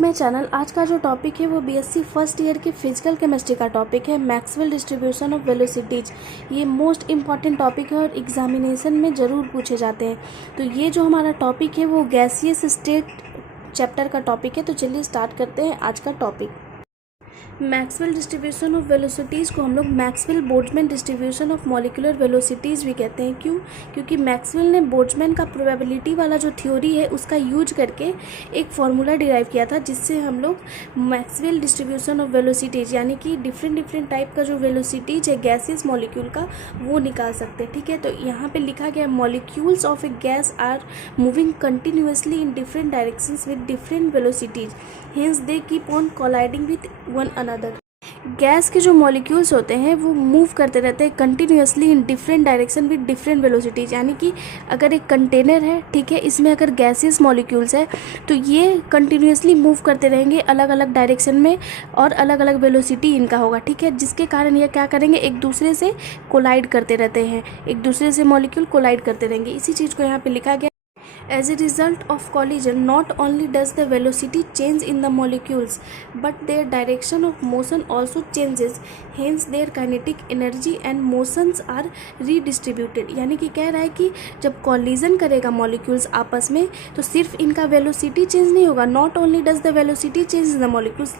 My channel. आज का जो टॉपिक है वो बीएससी फर्स्ट ईयर के फिजिकल केमिस्ट्री का टॉपिक है, मैक्सवेल डिस्ट्रीब्यूशन ऑफ वेलोसिटीज। ये मोस्ट इंपॉर्टेंट टॉपिक है और एग्जामिनेशन में ज़रूर पूछे जाते हैं। तो ये जो हमारा टॉपिक है वो गैसियस स्टेट चैप्टर का टॉपिक है। तो चलिए स्टार्ट करते हैं आज का topic. Maxwell distribution of velocities को हम लोग Maxwell Boltzmann distribution of molecular velocities भी कहते हैं। क्यों? क्योंकि मैक्सवेल ने बोल्ट्जमैन का प्रोबेबिलिटी वाला जो थ्योरी है उसका यूज करके एक फार्मूला डिराइव किया था, जिससे हम लोग मैक्सवेल डिस्ट्रीब्यूशन ऑफ वेलोसिटीज़ यानी कि डिफरेंट टाइप का जो वेलोसिटीज़ है गैसियस मॉलिक्यूल का वो निकाल सकते हैं। ठीक है, तो यहाँ पे लिखा गया molecules of a gas are moving continuously in different directions with different velocities, hence they keep on colliding with one another. Gas के जो मॉलिक्यूल्स होते हैं वो मूव करते रहते हैं continuously in different direction with different velocities. यानी कि अगर एक कंटेनर है, ठीक है, इसमें अगर गैसियस मॉलिक्यूल्स है तो ये कंटिन्यूसली मूव करते रहेंगे अलग अलग डायरेक्शन में और अलग अलग वेलोसिटी इनका होगा। ठीक है, जिसके कारण ये क्या करेंगे, एक दूसरे से कोलाइड करते रहते हैं, एक दूसरे से मॉलिक्यूल कोलाइड करते रहेंगे। इसी चीज़ को यहाँ पे लिखा गया। As a result of collision, not only does the velocity change in the molecules, but their direction of motion also changes. Hence, their kinetic energy and motions are redistributed. यानी कि कह रहा है कि जब collision करेगा molecules आपस में तो सिर्फ इनका velocity change नहीं होगा. Not only does the velocity change in the molecules,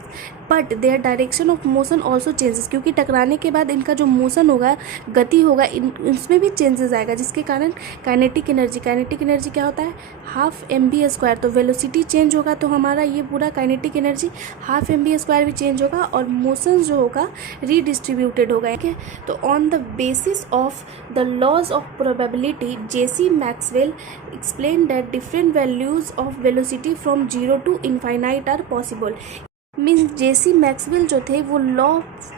but their direction of motion also changes. क्योंकि टकराने के बाद इनका जो मोशन होगा, गति होगा, इसमें भी चेंजेस आएगा, जिसके कारण काइनेटिक एनर्जी क्या होता है, हाफ mv²। तो वेलोसिटी चेंज होगा तो हमारा ये पूरा काइनेटिक एनर्जी हाफ mv² भी चेंज होगा और मोशन जो होगा रीडिस्ट्रीब्यूटेड होगा। ठीक है, तो on the basis of the laws of probability JC Maxwell explain that different values of velocity from 0 to infinite are possible. Means JC Maxwell जो थे वो लॉ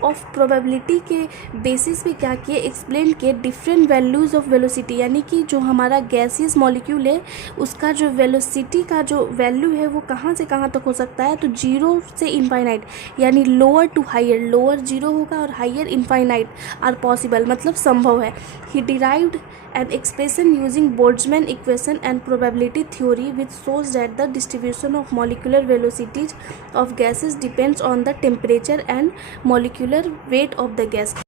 ऑफ प्रोबेबिलिटी के बेसिस पे क्या किए, एक्सप्लेन किए डिफरेंट वैल्यूज़ ऑफ वेलोसिटी। यानी कि जो हमारा गैसियस मॉलिक्यूल है उसका जो वेलोसिटी का जो वैल्यू है वो कहाँ से कहाँ तक हो सकता है, तो 0 से इनफाइनाइट, यानी लोअर टू हायर, लोअर 0 होगा और हायर इनफाइनाइट आर पॉसिबल, मतलब संभव है। ही derived an expression using Boltzmann equation and probability theory which shows that the distribution of molecular velocities of gases depends on the temperature and molecular weight of the gas।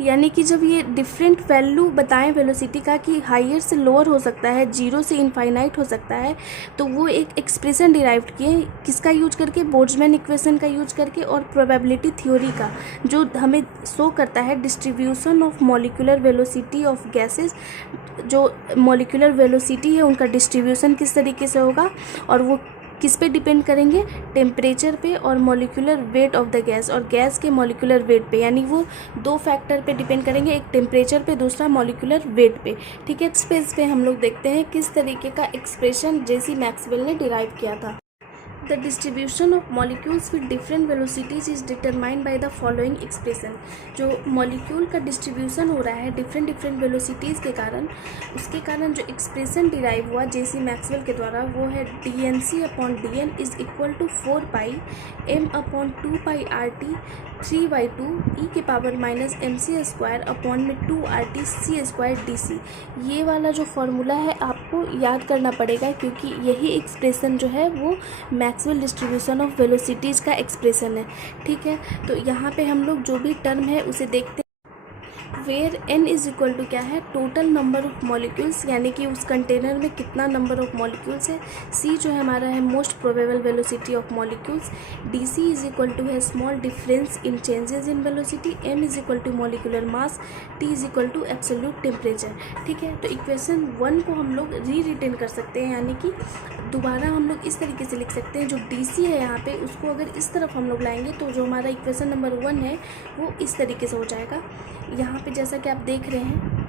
यानी कि जब ये different value बताएं velocity का कि higher से lower हो सकता है, 0 से इनफाइनाइट हो सकता है, तो वो एक एक्सप्रेशन डिराइव किए, किसका यूज करके, बोल्ट्जमैन इक्वेशन का यूज करके और प्रोबेबिलिटी थ्योरी का, जो हमें शो करता है distribution of molecular velocity of gases. जो मॉलिक्यूलर वेलोसिटी है उनका डिस्ट्रीब्यूशन किस तरीके से होगा और वो किस पे डिपेंड करेंगे, टेम्परेचर पे और molecular weight of the gas, और गैस के मॉलिक्यूलर वेट पे। यानी वो दो फैक्टर पे डिपेंड करेंगे, एक टेम्परेचर पे, दूसरा मॉलिक्यूलर वेट पे। ठीक है, स्पेस पे हम लोग देखते हैं किस तरीके का एक्सप्रेशन जेसी मैक्सवेल ने डिराइव किया था। The distribution of molecules with different velocities is determined by the following expression। जो मॉलिक्यूल का डिस्ट्रीब्यूशन हो रहा है डिफरेंट वेलोसिटीज़ के कारण, उसके कारण जो एक्सप्रेशन डिराइव हुआ जेसी मैक्सवेल के द्वारा वो है dnc/dn is equal to 4π m/2πRT 3/2 e⁻mc²/2RT c²dc। ये वाला जो फॉर्मूला है आपको याद करना पड़ेगा, क्योंकि यही एक्सप्रेशन जो है वो मैक्सवेल डिस्ट्रीब्यूशन ऑफ वेलोसिटीज़ का एक्सप्रेशन है। ठीक है, तो यहाँ पे हम लोग जो भी टर्म है उसे देखते हैं। Where n is equal to क्या है, टोटल नंबर ऑफ मॉलिक्यूल्स, यानी कि उस कंटेनर में कितना नंबर ऑफ मॉलिक्यूल्स है। c जो है हमारा है most probable velocity of molecules. dc is equal to है small difference in changes in velocity. m is equal to molecular mass. t is equal to absolute temperature. ठीक है, तो equation 1 को हम लोग रिटेन कर सकते हैं, यानी कि दोबारा हम लोग इस तरीके से लिख सकते हैं। जो dc है यहाँ पे उसको अगर इस तरफ हम लोग लाएंगे तो जो हमारा इक्वेशन नंबर 1 है वो इस तरीके से हो जाएगा। यहाँ पे जैसा कि आप देख रहे हैं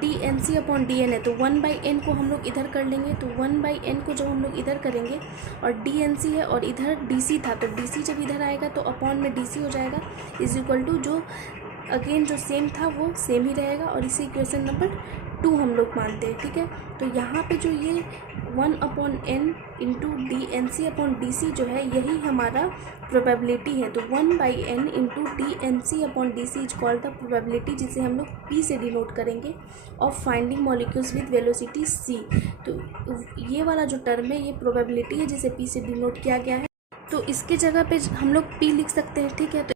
dnc/dn है, तो 1/n को हम लोग इधर कर लेंगे, तो 1/n को जब हम लोग इधर करेंगे और dnc है और इधर dc था, तो dc जब इधर आएगा तो अपॉन में dc हो जाएगा, इज इक्वल टू जो अगेन जो सेम था वो सेम ही रहेगा, और इसे इक्वेशन नंबर 2 हम लोग मानते हैं। ठीक है, तो यहाँ पे जो ये 1/n इंटू dnc/dc जो है यही हमारा प्रोबेबिलिटी है। तो 1/n into dnc/dc is called the probability, जिसे हम लोग p से डिनोट करेंगे, of finding molecules with velocity c। तो ये वाला जो टर्म है ये प्रोबेबिलिटी है जिसे p से डिनोट किया गया है। तो इसके जगह पे हम लोग पी लिख सकते हैं, ठीक है। तो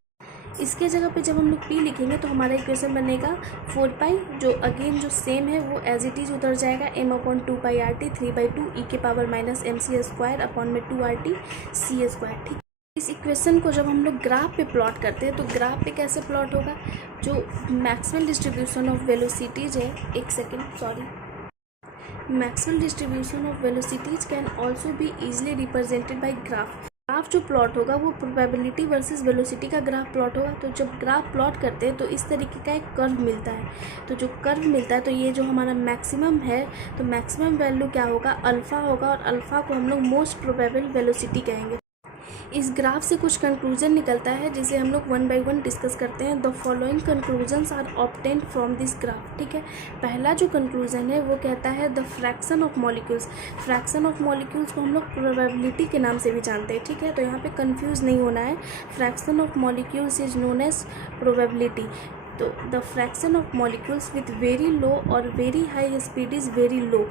इसके जगह पे जब हम लोग पी लिखेंगे तो हमारा इक्वेशन बनेगा 4 पाई, जो अगेन जो सेम है वो एज इट इज़ उतर जाएगा, m/2πRT 3/2 e⁻MC² अपॉन में 2RT C², ठीक। इस इक्वेशन को जब हम लोग ग्राफ पे प्लॉट करते हैं तो ग्राफ पे कैसे प्लॉट होगा, जो मैक्सवेल डिस्ट्रीब्यूशन ऑफ वेलोसिटीज है, एक second sorry, Maxwell distribution of velocities can also be easily represented by graph. Graph जो प्लॉट होगा वो प्रोबेबिलिटी वर्सेस वेलोसिटी का ग्राफ प्लॉट होगा। तो जब ग्राफ प्लॉट करते हैं तो इस तरीके का एक कर्व मिलता है। तो जो कर्व मिलता है तो ये जो हमारा मैक्सिमम है, तो मैक्सिमम वैल्यू क्या होगा, अल्फ़ा होगा, और अल्फ़ा को हम लोग मोस्ट प्रोबेबल वेलोसिटी कहेंगे। इस ग्राफ से कुछ कंक्लूजन निकलता है जिसे हम लोग 1 बाय 1 डिस्कस करते हैं। The following conclusions are obtained from this graph, ठीक है। पहला जो कंक्लूजन है वो कहता है the fraction of molecules. Fraction of molecules को हम लोग प्रोबेबिलिटी के नाम से भी जानते हैं, ठीक है। तो यहाँ पे कंफ्यूज नहीं होना है, fraction of molecules is known as probability. तो the fraction of molecules with very low और very high speed is very low.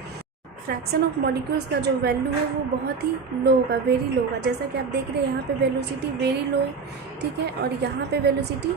Fraction of molecules का जो वैल्यू है वो बहुत ही लो होगा, वेरी लो होगा। जैसा कि आप देख रहे हैं यहाँ पे वेलोसिटी वेरी लो है, ठीक है, और यहाँ पे वेलोसिटी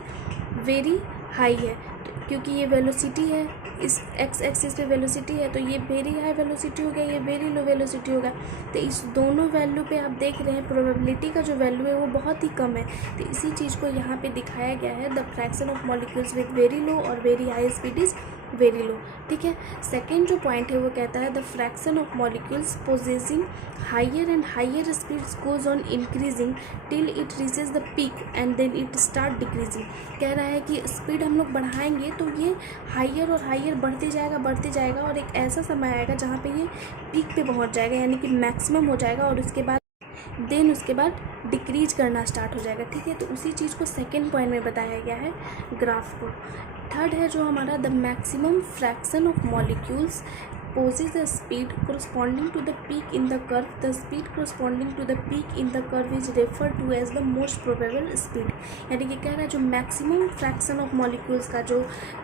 वेरी हाई है। तो क्योंकि ये वेलोसिटी है, इस एक्स एक्सिस पे वेलोसिटी है, तो ये वेरी हाई वेलोसिटी हो गया, ये वेरी लो वेलोसिटी होगा। तो इस दोनों वैल्यू पे आप देख रहे हैं प्रोबेबिलिटी का जो वैल्यू है वो बहुत ही कम है। तो इसी चीज़ को यहाँ पे दिखाया गया है, the fraction of molecules with very low और very high speed is very low, ठीक है। सेकेंड जो पॉइंट है वो कहता है the fraction of molecules possessing higher and higher speeds goes on increasing till it reaches the peak and then it start decreasing. कह रहा है कि स्पीड हम लोग बढ़ाएंगे तो ये हाइयर और हाइयर बढ़ते जाएगा और एक ऐसा समय आएगा जहाँ पे ये पीक पे पहुँच जाएगा, यानी कि मैक्सिमम हो जाएगा, और उसके बाद डिक्रीज करना स्टार्ट हो जाएगा, ठीक है। तो उसी चीज़ को सेकेंड पॉइंट में बताया गया है ग्राफ को। थर्ड है जो हमारा the maximum fraction of molecules poses the speed corresponding to the peak in the curve. The speed corresponding to the peak in the curve is referred to as the most probable speed। यानी कि कह रहा है जो maximum fraction of molecules का जो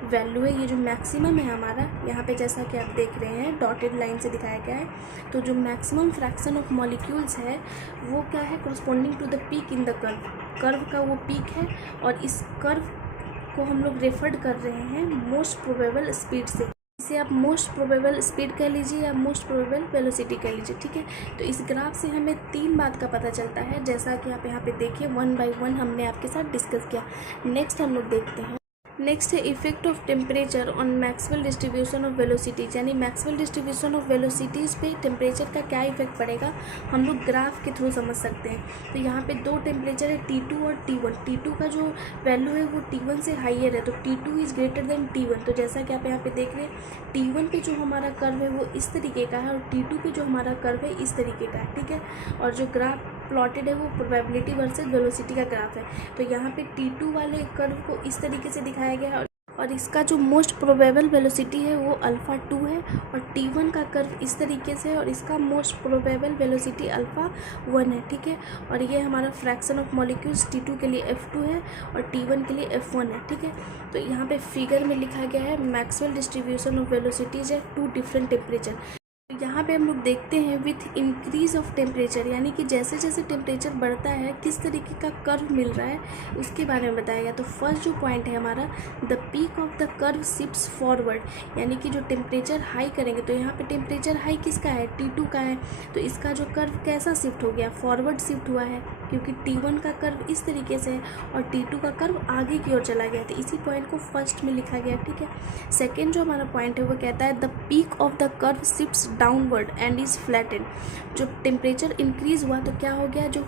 value है, ये जो मैक्सिमम है हमारा, यहाँ पे जैसा कि आप देख रहे हैं डॉटेड लाइन से दिखाया गया है। तो जो मैक्सिमम फ्रैक्शन ऑफ मॉलिक्यूल्स है वो क्या है, corresponding to the peak in the curve। Curve का वो पीक है, और इस कर्व को हम लोग रेफर्ड कर रहे हैं मोस्ट प्रोबेबल स्पीड से। इसे आप मोस्ट प्रोबेबल स्पीड कह लीजिए या मोस्ट प्रोबेबल वेलोसिटी कह लीजिए, ठीक है। तो इस ग्राफ से हमें 3 बात का पता चलता है, जैसा कि आप यहाँ पे देखिए 1 बाय 1 हमने आपके साथ डिस्कस किया। नेक्स्ट हम लोग देखते हैं, नेक्स्ट है effect of temperature on Maxwell distribution of velocities. यानी मैक्सवेल डिस्ट्रीब्यूशन ऑफ वेलोसिटीज़ पे टेम्परेचर का क्या इफेक्ट पड़ेगा हम लोग ग्राफ के थ्रू समझ सकते हैं। तो यहाँ पे 2 टेम्परेचर है, T2 और T1। T2 का जो वैल्यू है वो T1 से हाइयर है, तो T2 is greater than T1। तो जैसा कि आप यहाँ पे देख रहे हैं T1 पे जो हमारा कर्व है वो इस तरीके का है, और T2 पे जो हमारा कर्व है इस तरीके का है, ठीक है। और जो ग्राफ प्लॉटेड है वो प्रोबेबिलिटी वर्सेस वेलोसिटी का ग्राफ है। तो यहाँ पे T2 वाले कर्व को इस तरीके से दिखाया गया है, और इसका जो मोस्ट प्रोबेबल वेलोसिटी है वो अल्फ़ा 2 है, और T1 का कर्व इस तरीके से है, और इसका मोस्ट प्रोबेबल वेलोसिटी अल्फ़ा 1 है, ठीक है। और ये हमारा फ्रैक्शन ऑफ मॉलिक्यूल्स T2 के लिए F2 है और T1 के लिए F1 है, ठीक है। तो यहाँ पे फिगर में लिखा गया है मैक्सवेल डिस्ट्रीब्यूशन ऑफ वेलोसिटीज है 2 डिफरेंट टेम्परेचर। यहाँ पे हम लोग देखते हैं विथ इंक्रीज ऑफ टेम्परेचर, यानी कि जैसे जैसे टेम्परेचर बढ़ता है किस तरीके का कर्व मिल रहा है उसके बारे में बताया गया। तो फर्स्ट जो पॉइंट है हमारा, the peak of the curve shifts forward, यानी कि जो टेम्परेचर हाई करेंगे, तो यहाँ पे टेम्परेचर हाई किसका है, T2 का है, तो इसका जो कर्व कैसा शिफ्ट हो गया, फॉरवर्ड शिफ्ट हुआ है, क्योंकि T1 का कर्व इस तरीके से है और T2 का कर्व आगे की ओर चला गया। तो इसी पॉइंट को फर्स्ट में लिखा गया, ठीक है। सेकेंड जो हमारा पॉइंट है वो कहता है the peak of the curve shifts downward and is flattened. जो टेम्परेचर इंक्रीज हुआ तो क्या हो गया, जो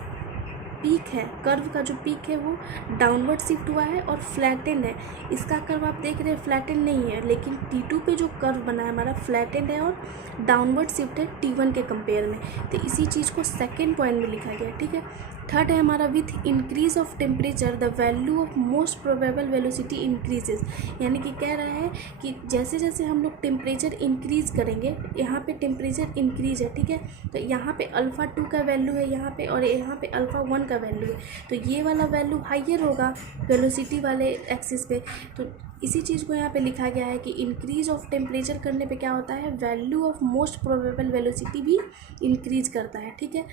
पीक है, कर्व का जो पीक है वो डाउनवर्ड शिफ्ट हुआ है और फ्लैटेंड है। इसका कर्व आप देख रहे हैं फ्लैटेंड नहीं है, लेकिन T2 पे जो कर्व बना है हमारा फ्लैटेंड है और डाउनवर्ड शिफ्ट है T1 के कंपेयर में। तो इसी चीज़ को सेकेंड पॉइंट में लिखा गया, ठीक है। थर्ड है हमारा with increase of temperature the value of most probable velocity increases, यानी कि कह रहा है कि जैसे जैसे हम लोग टेम्परेचर इंक्रीज करेंगे, यहाँ पे टेम्परेचर इंक्रीज है, ठीक है, तो यहाँ पे अल्फ़ा 2 का वैल्यू है यहाँ पे, और यहाँ पे अल्फ़ा 1 का का वैल्यू है, तो ये वाला वैल्यू हाइयर होगा वेलोसिटी वाले एक्सिस पे। तो इसी चीज़ को यहाँ पे लिखा गया है कि इंक्रीज ऑफ टेम्परेचर करने पे क्या होता है, value of most probable velocity भी इंक्रीज करता है। ठीक है,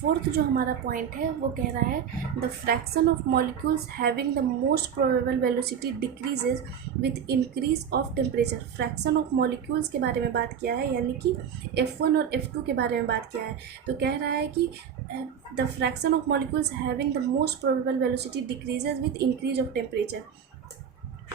फोर्थ जो हमारा पॉइंट है वो कह रहा है the fraction of molecules having the most probable velocity decreases with increase of temperature. Fraction of molecules के बारे में बात किया है, यानी कि F1 और F2 के बारे में बात किया है। तो कह रहा है कि the fraction of molecules having the most probable velocity decreases with increase of temperature.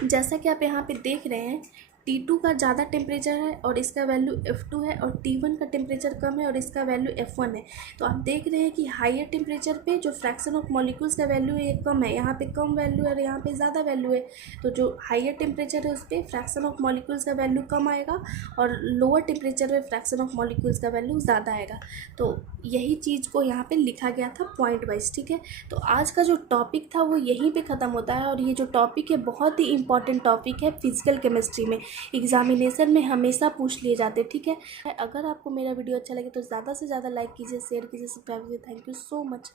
जैसा कि आप यहाँ पे देख रहे हैं, T2 का ज़्यादा टेम्परेचर है और इसका वैल्यू F2 है, और T1 का टेम्परेचर कम है और इसका वैल्यू F1 है। तो आप देख रहे हैं कि हायर टेम्परेचर पे जो फ्रैक्शन ऑफ मॉलिक्यूल्स का वैल्यू है ये कम है, यहाँ पे कम वैल्यू है और यहाँ पे ज़्यादा वैल्यू है। तो जो हायर टेम्परेचर है उस पर फ्रैक्शन ऑफ मॉलिक्यूल्स का वैल्यू कम आएगा और लोअर टेम्परेचर पे फ्रैक्शन ऑफ मॉलिक्यूल्स का वैल्यू ज़्यादा आएगा। तो यही चीज़ को यहाँ पे लिखा गया था पॉइंट वाइज। ठीक है, तो आज का जो टॉपिक था वो यहीं पे ख़त्म होता है, और ये जो टॉपिक है बहुत ही इंपॉर्टेंट टॉपिक है फिजिकल केमिस्ट्री में, एग्जामिनेशन में हमेशा पूछ लिए जाते हैं। ठीक है, अगर आपको मेरा वीडियो अच्छा लगे तो ज़्यादा से ज़्यादा लाइक कीजिए, शेयर कीजिए, सब्सक्राइब कीजिए। Thank you so much.